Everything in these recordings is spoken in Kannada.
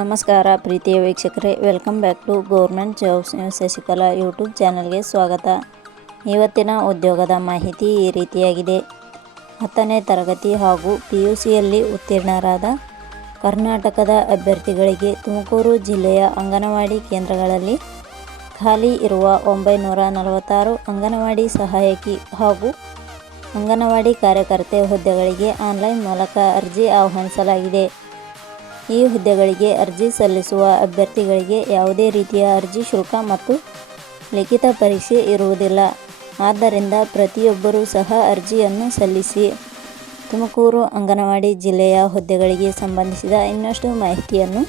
ನಮಸ್ಕಾರ ಪ್ರೀತಿಯ ವೀಕ್ಷಕರೇ welcome back to government jobs news Shashikala YouTube ಚಾನಲ್ಗೆ ಸ್ವಾಗತ. ಇವತ್ತಿನ ಉದ್ಯೋಗದ ಮಾಹಿತಿ ಈ ರೀತಿಯಾಗಿದೆ. ಹತ್ತನೇ ತರಗತಿ ಹಾಗೂ ಪಿ ಯು ಸಿಯಲ್ಲಿ ಉತ್ತೀರ್ಣರಾದ ಕರ್ನಾಟಕದ ಅಭ್ಯರ್ಥಿಗಳಿಗೆ ತುಮಕೂರು ಜಿಲ್ಲೆಯ ಅಂಗನವಾಡಿ ಕೇಂದ್ರಗಳಲ್ಲಿ ಖಾಲಿ ಇರುವ ಒಂಬೈನೂರ ನಲವತ್ತಾರು ಅಂಗನವಾಡಿ ಸಹಾಯಕಿ ಹಾಗೂ ಅಂಗನವಾಡಿ ಕಾರ್ಯಕರ್ತೆ ಹುದ್ದೆಗಳಿಗೆ ಆನ್ಲೈನ್ ಮೂಲಕ ಅರ್ಜಿ ಆಹ್ವಾನಿಸಲಾಗಿದೆ. ಈ ಹುದ್ದೆಗಳಿಗೆ ಅರ್ಜಿ ಸಲ್ಲಿಸುವ ಅಭ್ಯರ್ಥಿಗಳಿಗೆ ಯಾವುದೇ ರೀತಿಯ ಅರ್ಜಿ ಶುಲ್ಕ ಮತ್ತು ಲಿಖಿತ ಪರೀಕ್ಷೆ ಇರುವುದಿಲ್ಲ. ಆದ್ದರಿಂದ ಪ್ರತಿಯೊಬ್ಬರೂ ಸಹ ಅರ್ಜಿಯನ್ನು ಸಲ್ಲಿಸಿ ತುಮಕೂರು, ಅಂಗನವಾಡಿ ಜಿಲ್ಲೆಯ ಹುದ್ದೆಗಳಿಗೆ ಸಂಬಂಧಿಸಿದ ಇನ್ನಷ್ಟು ಮಾಹಿತಿಯನ್ನು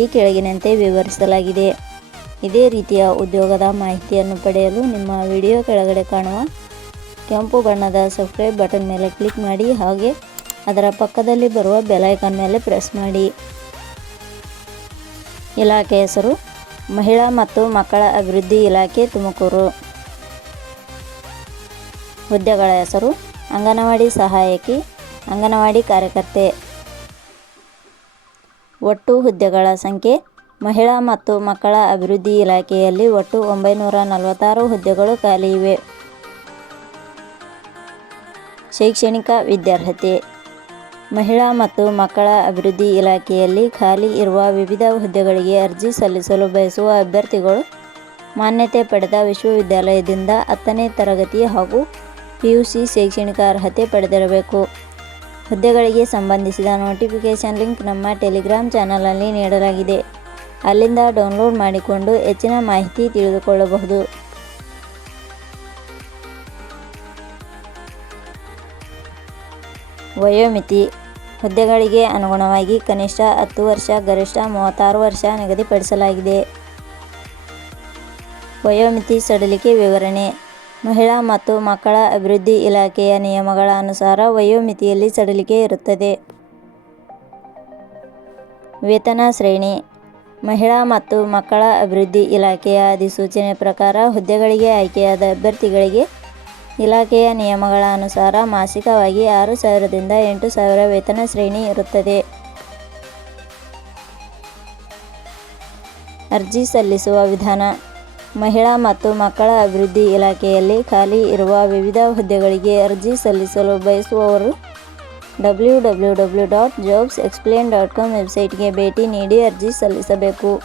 ಈ ಕೆಳಗಿನಂತೆ ವಿವರಿಸಲಾಗಿದೆ. ಇದೇ ರೀತಿಯ ಉದ್ಯೋಗದ ಮಾಹಿತಿಯನ್ನು ಪಡೆಯಲು ನಿಮ್ಮ ವಿಡಿಯೋ ಕೆಳಗಡೆ ಕಾಣುವ ಕೆಂಪು ಬಣ್ಣದ ಸಬ್ಸ್ಕ್ರೈಬ್ ಬಟನ್ ಮೇಲೆ ಕ್ಲಿಕ್ ಮಾಡಿ ಹಾಗೆ ಅದರ ಪಕ್ಕದಲ್ಲಿ ಬರುವ ಬೆಲೈಕನ್ ಮೇಲೆ ಪ್ರೆಸ್ ಮಾಡಿ. ಇಲಾಖೆ ಹೆಸರು, ಮಹಿಳಾ ಮತ್ತು ಮಕ್ಕಳ ಅಭಿವೃದ್ಧಿ ಇಲಾಖೆ ತುಮಕೂರು. ಹುದ್ದೆಗಳ ಹೆಸರು, ಅಂಗನವಾಡಿ ಸಹಾಯಕಿ, ಅಂಗನವಾಡಿ ಕಾರ್ಯಕರ್ತೆ. ಒಟ್ಟು ಹುದ್ದೆಗಳ ಸಂಖ್ಯೆ, ಮಹಿಳಾ ಮತ್ತು ಮಕ್ಕಳ ಅಭಿವೃದ್ಧಿ ಇಲಾಖೆಯಲ್ಲಿ ಒಟ್ಟು ಒಂಬೈನೂರ ನಲವತ್ತಾರು ಹುದ್ದೆಗಳು ಖಾಲಿ ಇವೆ. ಶೈಕ್ಷಣಿಕ ವಿದ್ಯಾರ್ಹತೆ. ಮಹಿಳಾ ಮತ್ತು ಮಕ್ಕಳ ಅಭಿವೃದ್ಧಿ ಇಲಾಖೆಯಲ್ಲಿ ಖಾಲಿ ಇರುವ ವಿವಿಧ ಹುದ್ದೆಗಳಿಗೆ ಅರ್ಜಿ ಸಲ್ಲಿಸಲು ಬಯಸುವ ಅಭ್ಯರ್ಥಿಗಳು ಮಾನ್ಯತೆ ಪಡೆದ ವಿಶ್ವವಿದ್ಯಾಲಯದಿಂದ ಹತ್ತನೇ ತರಗತಿ ಹಾಗೂ ಪಿಯುಸಿ ಶೈಕ್ಷಣಿಕ ಅರ್ಹತೆ ಪಡೆದಿರಬೇಕು. ಹುದ್ದೆಗಳಿಗೆ ಸಂಬಂಧಿಸಿದ ನೋಟಿಫಿಕೇಷನ್ ಲಿಂಕ್ ನಮ್ಮ ಟೆಲಿಗ್ರಾಮ್ ಚಾನಲಲ್ಲಿ ನೀಡಲಾಗಿದೆ. ಅಲ್ಲಿಂದ ಡೌನ್ಲೋಡ್ ಮಾಡಿಕೊಂಡು ಹೆಚ್ಚಿನ ಮಾಹಿತಿ ತಿಳಿದುಕೊಳ್ಳಬಹುದು. ವಯೋಮಿತಿ ಹುದ್ದೆಗಳಿಗೆ ಅನುಗುಣವಾಗಿ ಕನಿಷ್ಠ ಹತ್ತು ವರ್ಷ, ಗರಿಷ್ಠ ಮೂವತ್ತಾರು ವರ್ಷ ನಿಗದಿಪಡಿಸಲಾಗಿದೆ. ವಯೋಮಿತಿ ಸಡಿಲಿಕೆ ವಿವರಣೆ. ಮಹಿಳಾ ಮತ್ತು ಮಕ್ಕಳ ಅಭಿವೃದ್ಧಿ ಇಲಾಖೆಯ ನಿಯಮಗಳ ಅನುಸಾರ ವಯೋಮಿತಿಯಲ್ಲಿ ಸಡಿಲಿಕೆ ಇರುತ್ತದೆ. ವೇತನ ಶ್ರೇಣಿ. ಮಹಿಳಾ ಮತ್ತು ಮಕ್ಕಳ ಅಭಿವೃದ್ಧಿ ಇಲಾಖೆಯ ಅಧಿಸೂಚನೆ ಪ್ರಕಾರ ಹುದ್ದೆಗಳಿಗೆ ಆಯ್ಕೆಯಾದ ಅಭ್ಯರ್ಥಿಗಳಿಗೆ ಇಲಾಖೆಯ ನಿಯಮಗಳ ಅನುಸಾರ ಮಾಸಿಕವಾಗಿ ಆರು ಸಾವಿರದಿಂದ ಎಂಟು ಸಾವಿರ ವೇತನ ಶ್ರೇಣಿ ಇರುತ್ತದೆ. ಅರ್ಜಿ ಸಲ್ಲಿಸುವ ವಿಧಾನ. ಮಹಿಳಾ ಮತ್ತು ಮಕ್ಕಳ ಅಭಿವೃದ್ಧಿ ಇಲಾಖೆಯಲ್ಲಿ ಖಾಲಿ ಇರುವ ವಿವಿಧ ಹುದ್ದೆಗಳಿಗೆ ಅರ್ಜಿ ಸಲ್ಲಿಸಲು ಬಯಸುವವರು W W W dot jobs explain dot com ವೆಬ್ಸೈಟ್ಗೆ ಭೇಟಿ ನೀಡಿ ಅರ್ಜಿ ಸಲ್ಲಿಸಬೇಕು.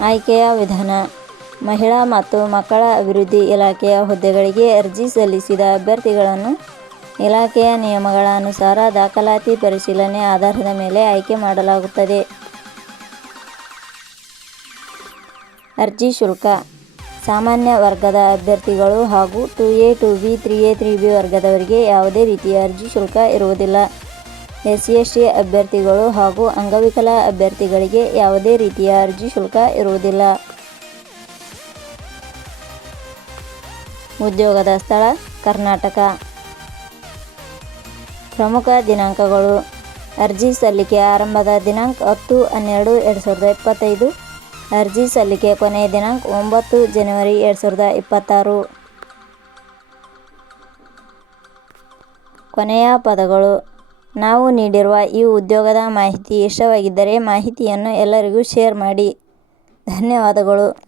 ಆಯ್ಕೆಯ ವಿಧಾನ. ಮಹಿಳಾ ಮತ್ತು ಮಕ್ಕಳ ಅಭಿವೃದ್ಧಿ ಇಲಾಖೆಯ ಹುದ್ದೆಗಳಿಗೆ ಅರ್ಜಿ ಸಲ್ಲಿಸಿದ ಅಭ್ಯರ್ಥಿಗಳನ್ನು ಇಲಾಖೆಯ ನಿಯಮಗಳ ಅನುಸಾರ ದಾಖಲಾತಿ ಪರಿಶೀಲನೆ ಆಧಾರದ ಮೇಲೆ ಆಯ್ಕೆ ಮಾಡಲಾಗುತ್ತದೆ. ಅರ್ಜಿ ಶುಲ್ಕ. ಸಾಮಾನ್ಯ ವರ್ಗದ ಅಭ್ಯರ್ಥಿಗಳು ಹಾಗೂ two A two B three A three B ವರ್ಗದವರಿಗೆ ಯಾವುದೇ ರೀತಿಯ ಅರ್ಜಿ ಶುಲ್ಕ ಇರುವುದಿಲ್ಲ. ಎಸ್ ಸಿ ಎಸ್ ಟಿ ಅಭ್ಯರ್ಥಿಗಳು ಹಾಗೂ ಅಂಗವಿಕಲ ಅಭ್ಯರ್ಥಿಗಳಿಗೆ ಯಾವುದೇ ರೀತಿಯ ಅರ್ಜಿ ಶುಲ್ಕ ಇರುವುದಿಲ್ಲ. ಉದ್ಯೋಗದ ಸ್ಥಳ ಕರ್ನಾಟಕ. ಪ್ರಮುಖ ದಿನಾಂಕಗಳು. ಅರ್ಜಿ ಸಲ್ಲಿಕೆ ಆರಂಭದ ದಿನಾಂಕ ಹತ್ತು ಹನ್ನೆರಡು ಎರಡು ಸಾವಿರದ ಇಪ್ಪತ್ತೈದು. ಅರ್ಜಿ ಸಲ್ಲಿಕೆ ಕೊನೆಯ ದಿನಾಂಕ ಒಂಬತ್ತು ಜನವರಿ ಎರಡು ಸಾವಿರದ ಇಪ್ಪತ್ತಾರು. ಕೊನೆಯ ಪದಗಳು. ನಾವು ನೀಡಿರುವ ಈ ಉದ್ಯೋಗದ ಮಾಹಿತಿ ಇಷ್ಟವಾಗಿದ್ದರೆ ಮಾಹಿತಿಯನ್ನು ಎಲ್ಲರಿಗೂ ಶೇರ್ ಮಾಡಿ. ಧನ್ಯವಾದಗಳು.